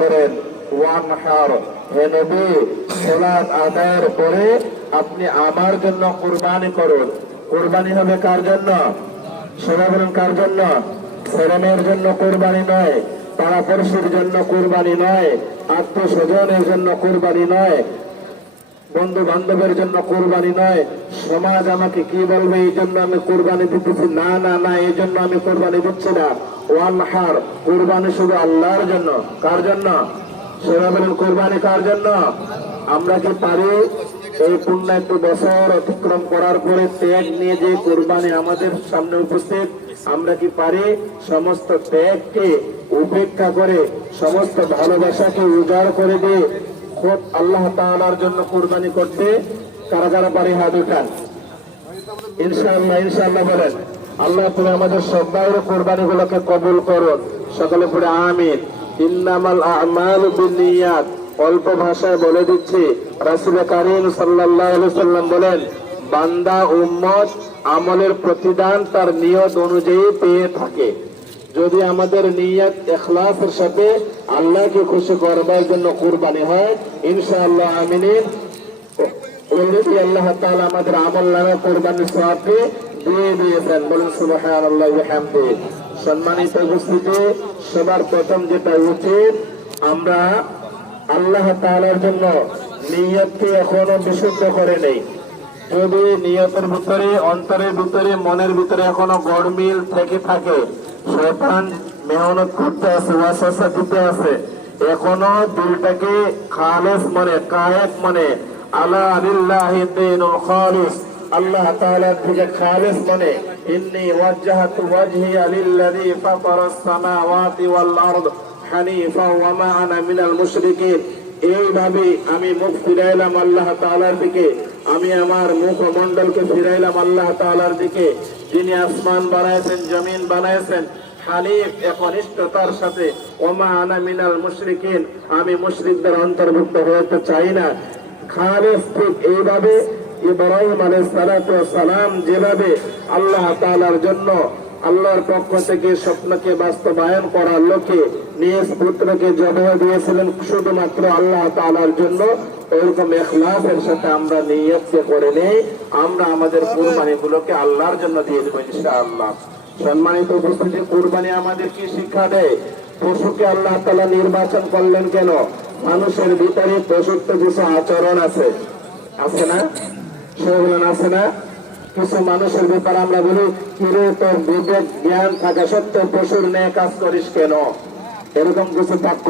করেন ওয়ানহার, হে নবী সালাত আদায়ের পরে আপনি আমার জন্য কুরবানি করুন। কুরবানি হবে কার জন্য? সবাই বলেন কার জন্য? ছেলেমেয়ের জন্য কুরবানি নয়, পাড়াপড়শির জন্য কুরবানি নয়, আত্মীয় স্বজনের জন্য কুরবানি নয়, বন্ধু বান্ধবের জন্য কুরবানি নয়, সমাজ আমাকে কি বলবে এই জন্য আমি কুরবানি দিতেছি, না না না, এই জন্য আমি কুরবানি দিচ্ছি না। ওয়ানহার, কুরবানি শুধু আল্লাহর জন্য। কার জন্য? সবাই বলেন কুরবানি কার জন্য? আমরা কি পারি এই পুণ্যায়িত বছর অতিক্রম করার পরে ত্যাগ নিয়ে যে কুরবানি আমাদের সামনে উপস্থিত, আমরা কি পারি সমস্ত ত্যাগকে উপেক্ষা করে, সমস্ত ভালোবাসাকে উজাড় করে দিয়ে খোদ আল্লাহ তাআলার জন্য কুরবানি করতে? কারা কারা পারি হাত উঠান। ইনশাআল্লাহ ইনশাআল্লাহ বলেন। আল্লাহ তুমি আমাদের সবার কুরবানি গুলোকে কবুল করুন। সকলে পড়ে আমিন। ইন্নামাল আমালু বিন্নিয়াত। অল্প ভাষায় বলে দিচ্ছি, রাসূল কারীম সাল্লাল্লাহু আলাইহি সাল্লাম বলেন, বান্দা উম্মত আমলের প্রতিদান তার নিয়ত অনুযায়ী পেয়ে থাকে। যদি আমাদের নিয়ত ইখলাসের সাথে আল্লাহকে খুশি করবার জন্য কুরবানি হয়, ইনশাআল্লাহ আমিন, অলরেডি আল্লাহ তাআলা আমাদের আমলনামা কুরবানির সওয়াবকে দিয়ে দিয়েছেন। বলেন সুবহানাল্লাহি ওয়া বিহামদিহি। সম্মানিত উপস্থিতি, সবার প্রথম যেটা উচিত, আমরা আল্লাহ তাআলার জন্য নিয়তকে এখনো বিশুদ্ধ করে নেই। যদি নিয়তের ভিতরে, অন্তরের ভিতরে, মনের ভিতরে এখনো গড়মিল থেকে থাকে, শয়তান মেহনত করতে আছে, ওয়াসওয়াসা দিতে আছে, এখনো দিলটাকে খালেস মনে, কায়েক মনে, আলা লিল্লাহি দীনুল খালিস, আল্লাহ তাআলার দিকে খালেস মনে, ইন্নী ওয়াজ্জাহতু ওয়াজহিয়া লিল্লাযী ফাতারাস সামাওয়াতি ওয়াল আরদ হানিফা ওয়া মা আনা মিনাল মুশরিকিন, এইভাবে আমি মুখ ফিরাইলাম আল্লাহ তাআলার দিকে, আমি আমার মুখমণ্ডলকে ফিরাইলাম আল্লাহ তাআলার দিকে, যিনি আসমান বানাইছেন, জমিন বানাইছেন, হানিফ একনিষ্ঠতার সাথে, ওয়া মা আনা মিনাল মুশরিকিন, আমি মুশরিকদের অন্তর্ভুক্ত হতে চাই না। খালেস ঠিক এইভাবে ইব্রাহিম আলাইহিস সালাতু ওয়াস সালাম যেভাবে আল্লাহ তাআলার জন্য আল্লাহর পক্ষ থেকে স্বপ্নকে বাস্তবায়ন করার লক্ষ্যে নিজ পুত্রকে জবাহ দিয়েছিলেন শুধুমাত্র আল্লাহ তাআলার জন্য, এরকম ইখলাসের সাথে আমরা নিয়ত করে নেই, আমরা আমাদের কুরবানি গুলোকে আল্লাহর জন্য দিয়ে দেব ইনশাআল্লাহ। সম্মানিত উপস্থিতি, কুরবানি আমাদের কি শিক্ষা দেয়? পশুকে আল্লাহ তাআলা নির্বাচন করলেন কেন? মানুষের ভিতরে পশুর তো কিছু আচরণ আছে, আছে না? সেগুলো আছে না? কিছু মানুষের ব্যাপারে আমরা বলি, কিরে তোর বিবেক জ্ঞান থাকা সত্ত্বেও পশুর ন্যায় কাজ করিস কেন? এরকম কিছু বাক্য